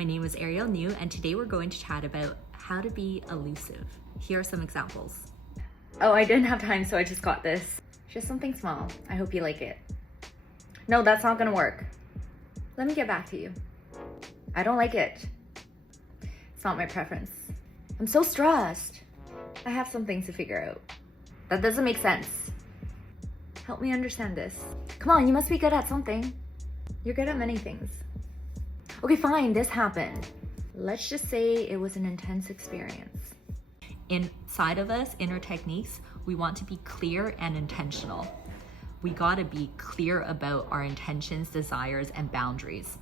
My name is Ariel Niu, and today we're going to chat about how to be elusive. Here are some examples. Oh, I didn't have time, so I just got this. Just something small. I hope you like it. No, that's not gonna work. Let me get back to you. I don't like it. It's not my preference. I'm so stressed. I have some things to figure out. That doesn't make sense. Help me understand this. Come on, you must be good at something. You're good at many things. Okay, fine, this happened. Let's just say it was an intense experience. Inside of us, inner techniques, we want to be clear and intentional. We gotta be clear about our intentions, desires, and boundaries.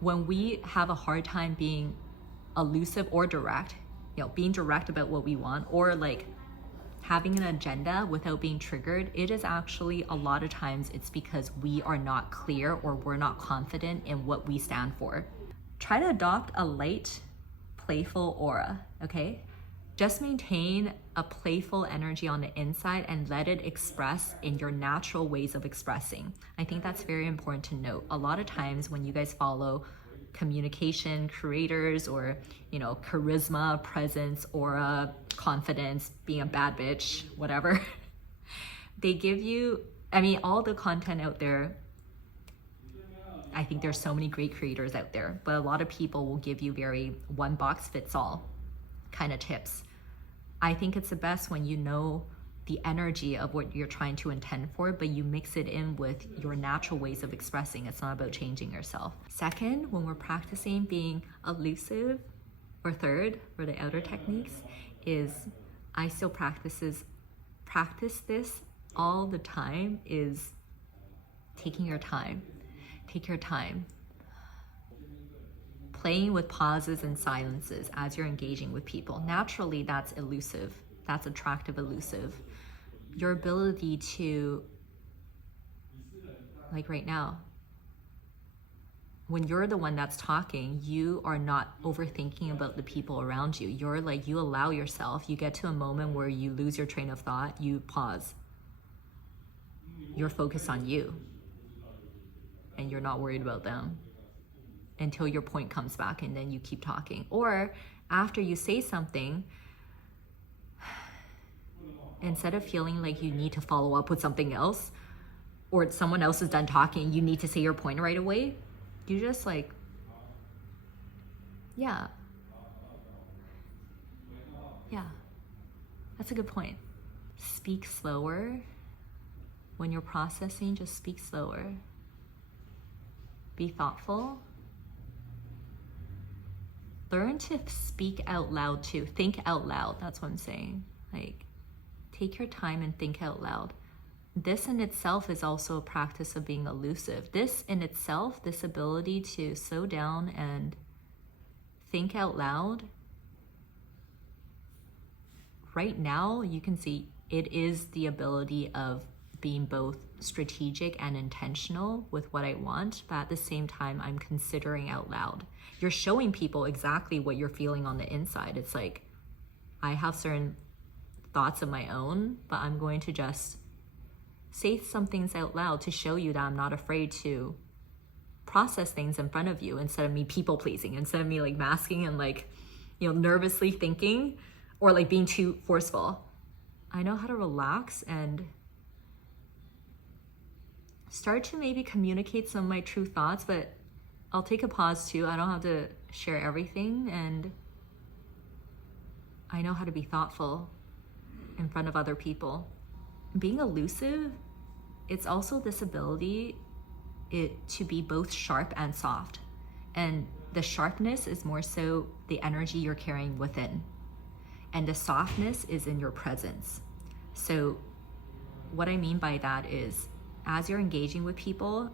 When we have a hard time being elusive or direct, being direct about what we want, or like having an agenda without being triggered, it is actually a lot of times it's because we are not clear or we're not confident in what we stand for. Try to adopt a light, playful aura, okay? Just maintain a playful energy on the inside and let it express in your natural ways of expressing. I think that's very important to note. A lot of times when you guys follow communication creators or, charisma, presence, aura, confidence, being a bad bitch, whatever, they give you, all the content out there. I think there's so many great creators out there, but a lot of people will give you very one box fits all kind of tips. I think it's the best when you know the energy of what you're trying to intend for, but you mix it in with your natural ways of expressing. It's not about changing yourself. Second, when we're practicing being elusive, or third, for the outer techniques, is I still practice this all the time, is taking your time. Take your time. Playing with pauses and silences as you're engaging with people. Naturally, that's elusive. That's attractive, elusive. Your ability to, like right now, when you're the one that's talking, you are not overthinking about the people around you. You're like, you allow yourself, you get to a moment where you lose your train of thought, you pause. You're focused on you. And you're not worried about them until your point comes back, and then you keep talking. Or after you say something, instead of feeling like you need to follow up with something else, or someone else is done talking, you need to say your point right away, you just like, yeah, that's a good point. Speak slower. When you're processing, just speak slower. Be thoughtful. Learn to speak out loud too. Think out loud, that's what I'm saying. Like, take your time and think out loud. This in itself is also a practice of being elusive. This in itself, this ability to slow down and think out loud, right now you can see it is the ability of being both strategic and intentional with what I want, but at the same time, I'm considering out loud. You're showing people exactly what you're feeling on the inside. It's like, I have certain thoughts of my own, but I'm going to just say some things out loud to show you that I'm not afraid to process things in front of you, instead of me people pleasing, instead of me like masking and like, nervously thinking or like being too forceful. I know how to relax and start to maybe communicate some of my true thoughts, but I'll take a pause too. I don't have to share everything, and I know how to be thoughtful in front of other people. Being elusive, it's also this ability to be both sharp and soft. And the sharpness is more so the energy you're carrying within. And the softness is in your presence. So what I mean by that is, as you're engaging with people,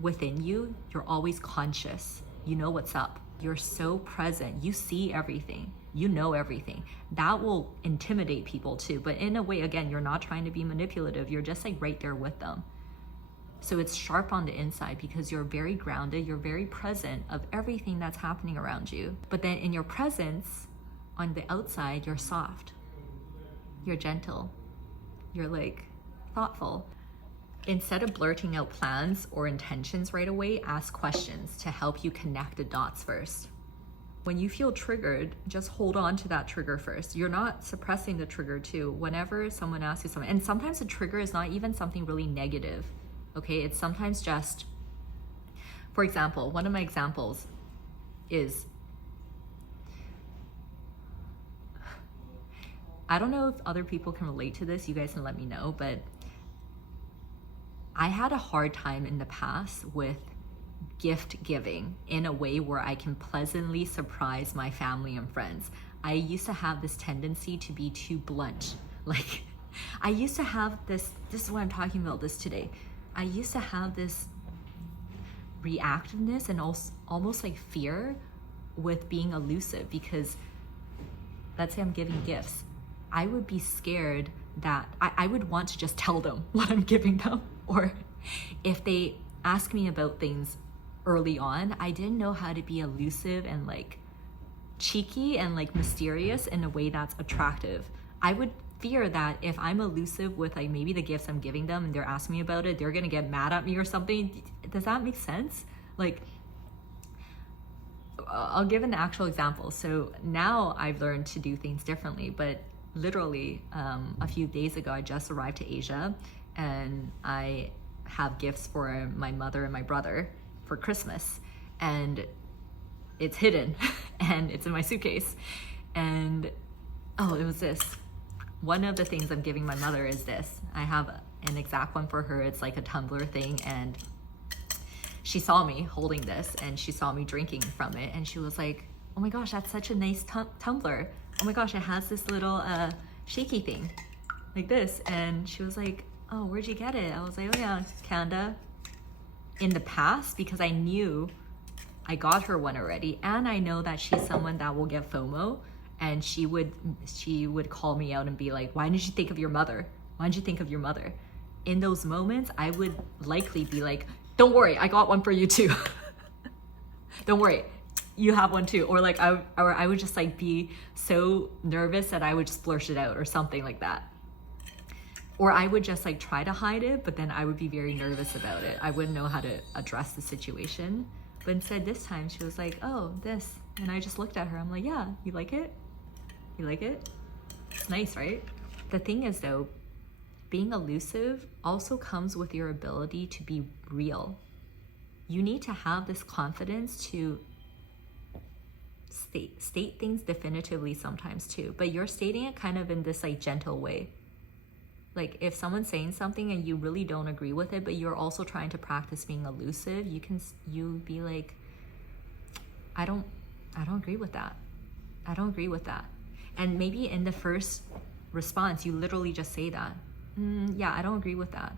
within you, you're always conscious. You know what's up. You're so present. You see everything. You know everything. That will intimidate people too. But in a way, again, you're not trying to be manipulative. You're just like right there with them. So it's sharp on the inside because you're very grounded. You're very present of everything that's happening around you. But then in your presence, on the outside, you're soft. You're gentle. You're like thoughtful. Instead of blurting out plans or intentions right away, ask questions to help you connect the dots first. When you feel triggered, just hold on to that trigger first. You're not suppressing the trigger too. Whenever someone asks you something, and sometimes the trigger is not even something really negative, okay? It's sometimes just, for example, one of my examples is, I don't know if other people can relate to this, you guys can let me know, but I had a hard time in the past with gift giving in a way where I can pleasantly surprise my family and friends. I used to have this tendency to be too blunt. Like, I used to have this is what I'm talking about this today. I used to have this reactiveness and also almost like fear with being elusive, because let's say I'm giving gifts. I would be scared that I would want to just tell them what I'm giving them. Or if they ask me about things early on, I didn't know how to be elusive and like cheeky and like mysterious in a way that's attractive. I would fear that if I'm elusive with like maybe the gifts I'm giving them and they're asking me about it, they're gonna get mad at me or something. Does that make sense? Like, I'll give an actual example. So now I've learned to do things differently, but literally a few days ago, I just arrived to Asia and I have gifts for my mother and my brother for Christmas, and it's hidden and it's in my suitcase. And oh, it was this. One of the things I'm giving my mother is this. I have an exact one for her. It's like a tumbler thing, and she saw me holding this and she saw me drinking from it, and she was like, oh my gosh, that's such a nice tumbler. Oh my gosh, it has this little shaky thing like this. And she was like, oh, where'd you get it? I was like, oh yeah, Canada. In the past, because I knew I got her one already, and I know that she's someone that will get FOMO, and she would call me out and be like, why didn't you think of your mother? Why didn't you think of your mother? In those moments, I would likely be like, don't worry, I got one for you too. Don't worry, you have one too. Or like, I would just like be so nervous that I would just splurge it out or something like that. Or I would just like try to hide it, but then I would be very nervous about it. I wouldn't know how to address the situation. But instead this time she was like, oh, this. And I just looked at her. I'm like, yeah, you like it? You like it? It's nice, right? The thing is though, being elusive also comes with your ability to be real. You need to have this confidence to state things definitively sometimes too, but you're stating it kind of in this like gentle way. Like if someone's saying something and you really don't agree with it, but you're also trying to practice being elusive, you be like, I don't agree with that. I don't agree with that. And maybe in the first response, you literally just say that. Yeah, I don't agree with that.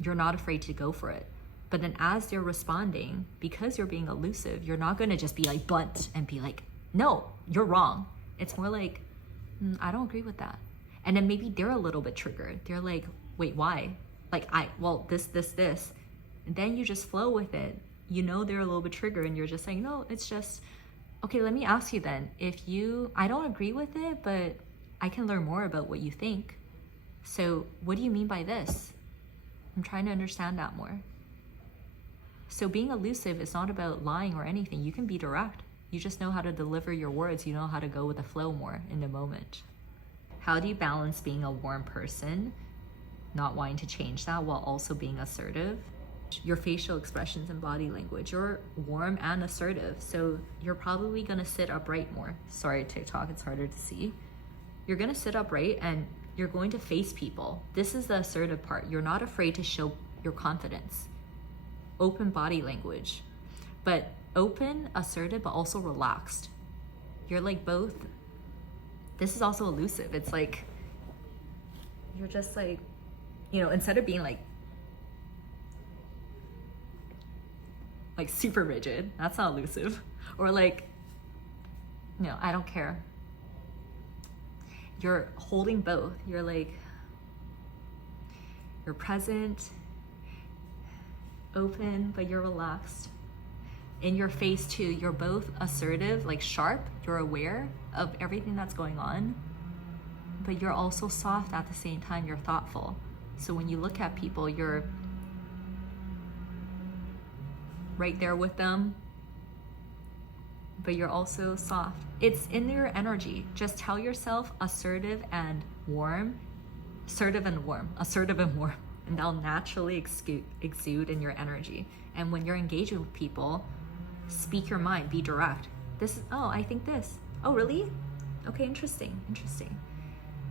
You're not afraid to go for it. But then as they're responding, because you're being elusive, you're not going to just be like blunt and be like, no, you're wrong. It's more like, I don't agree with that. And then maybe they're a little bit triggered. They're like, wait, why? Like, this. And then you just flow with it. You know they're a little bit triggered and you're just saying, no, it's just, okay, let me ask you then. I don't agree with it, but I can learn more about what you think. So what do you mean by this? I'm trying to understand that more. So being elusive is not about lying or anything. You can be direct. You just know how to deliver your words. You know how to go with the flow more in the moment. How do you balance being a warm person, not wanting to change that, while also being assertive? Your facial expressions and body language. You're warm and assertive, so you're probably gonna sit upright more. Sorry, TikTok, it's harder to see. You're gonna sit upright and you're going to face people. This is the assertive part. You're not afraid to show your confidence. Open body language, but open, assertive, but also relaxed. You're like both. This is also elusive. It's like, you're just like, instead of being like super rigid, that's not elusive. Or like, I don't care. You're holding both. You're like, you're present, open, but you're relaxed. In your face too, you're both assertive, like sharp, you're aware of everything that's going on, but you're also soft at the same time. You're thoughtful. So when you look at people, you're right there with them, but you're also soft. It's in your energy. Just tell yourself assertive and warm, and they'll naturally exude in your energy. And when you're engaging with people, speak your mind, be direct. This is, oh, I think this. Oh, really? Okay, interesting.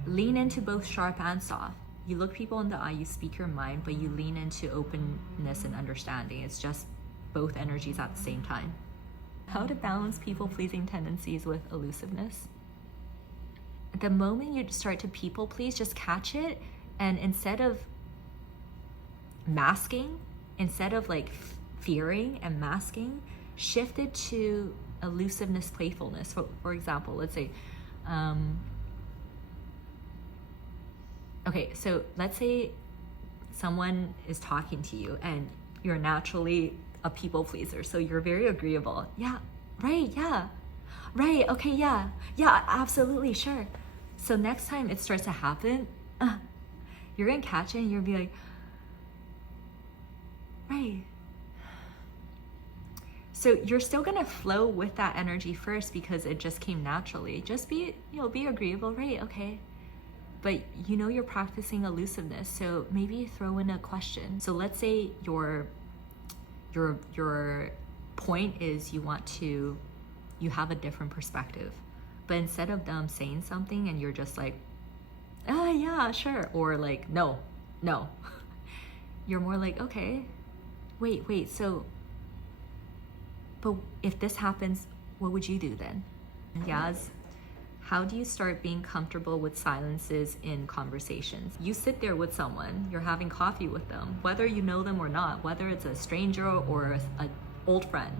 Lean into both sharp and soft. You look people in the eye, you speak your mind, but you lean into openness and understanding. It's just both energies at the same time. How to balance people-pleasing tendencies with elusiveness. The moment you start to people-please, just catch it, and instead of masking, instead of like fearing and masking, shift it to elusiveness, playfulness. For example, let's say, okay, so let's say someone is talking to you and you're naturally a people pleaser, so you're very agreeable. Yeah, right, okay, yeah, absolutely, sure. So next time it starts to happen, you're gonna catch it and you'll be like, right. So you're still gonna flow with that energy first because it just came naturally. Just be agreeable, right? Okay. But you're practicing elusiveness, so maybe throw in a question. So let's say your point is you have a different perspective, but instead of them saying something and you're just like, yeah, sure, or like, no, you're more like, okay, wait, so, but if this happens, what would you do then? Yaz, how do you start being comfortable with silences in conversations? You sit there with someone, you're having coffee with them, whether you know them or not, whether it's a stranger or an old friend.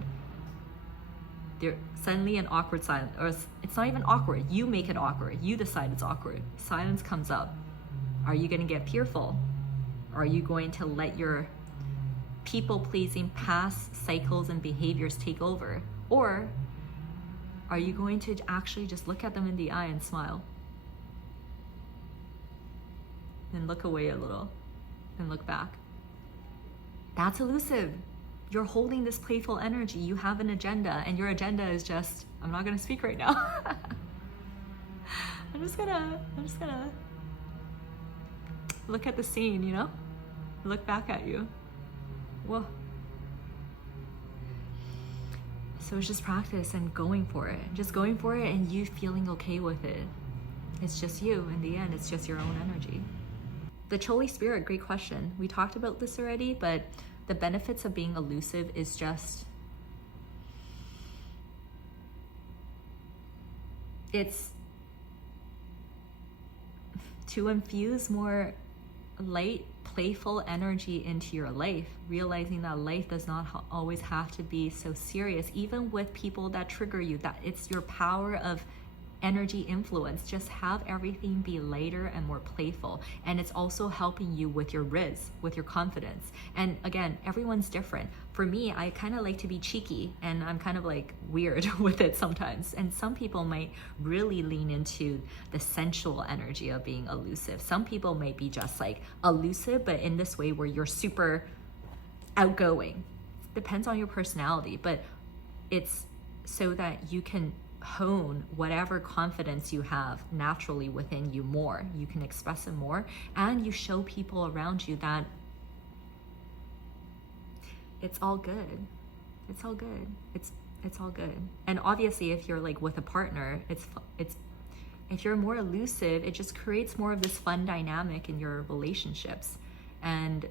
There's suddenly an awkward silence, or it's not even awkward, you make it awkward, you decide it's awkward. Silence comes up. Are you gonna get fearful? Are you going to let your people-pleasing past cycles and behaviors take over? Or are you going to actually just look at them in the eye and smile? And look away a little and look back. That's elusive. You're holding this playful energy. You have an agenda, and your agenda is just, I'm not gonna speak right now. I'm just gonna look at the scene, Look back at you. Whoa. So it's just practice and going for it. Just going for it and you feeling okay with it. It's just you. In the end, it's just your own energy. The Holy Spirit, great question. We talked about this already, but the benefits of being elusive is just, it's to infuse more light, playful energy into your life, realizing that life does not always have to be so serious, even with people that trigger you, that it's your power of energy influence. Just have everything be lighter and more playful. And it's also helping you with your riz, with your confidence. And again, everyone's different. For me, I kind of like to be cheeky, and I'm kind of like weird with it sometimes. And some people might really lean into the sensual energy of being elusive. Some people might be just like elusive, but in this way where you're super outgoing. Depends on your personality, but it's so that you can hone whatever confidence you have naturally within you more. You can express it more, and you show people around you that it's all good. It's all good. It's all good. And obviously, if you're like with a partner, it's if you're more elusive, it just creates more of this fun dynamic in your relationships. And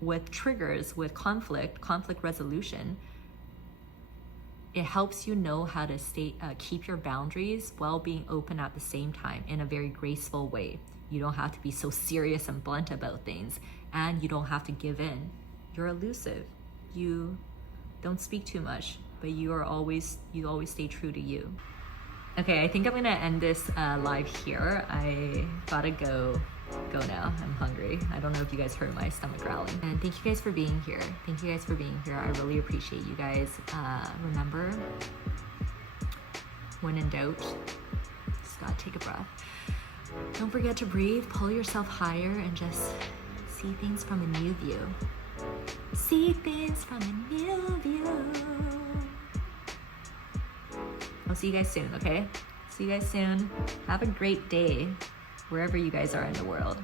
with triggers, with conflict resolution, it helps you know how to keep your boundaries while being open at the same time in a very graceful way. You don't have to be so serious and blunt about things, and you don't have to give in. You're elusive. You don't speak too much, but you always stay true to you. Okay, I think I'm gonna end this live here. I gotta go now. I'm hungry. I don't know if you guys heard my stomach growling. And thank you guys for being here. I really appreciate you guys. Remember, when in doubt, just gotta take a breath. Don't forget to breathe, pull yourself higher, and just see things from a new view. See things from a new view. I'll see you guys soon, okay? See you guys soon. Have a great day wherever you guys are in the world.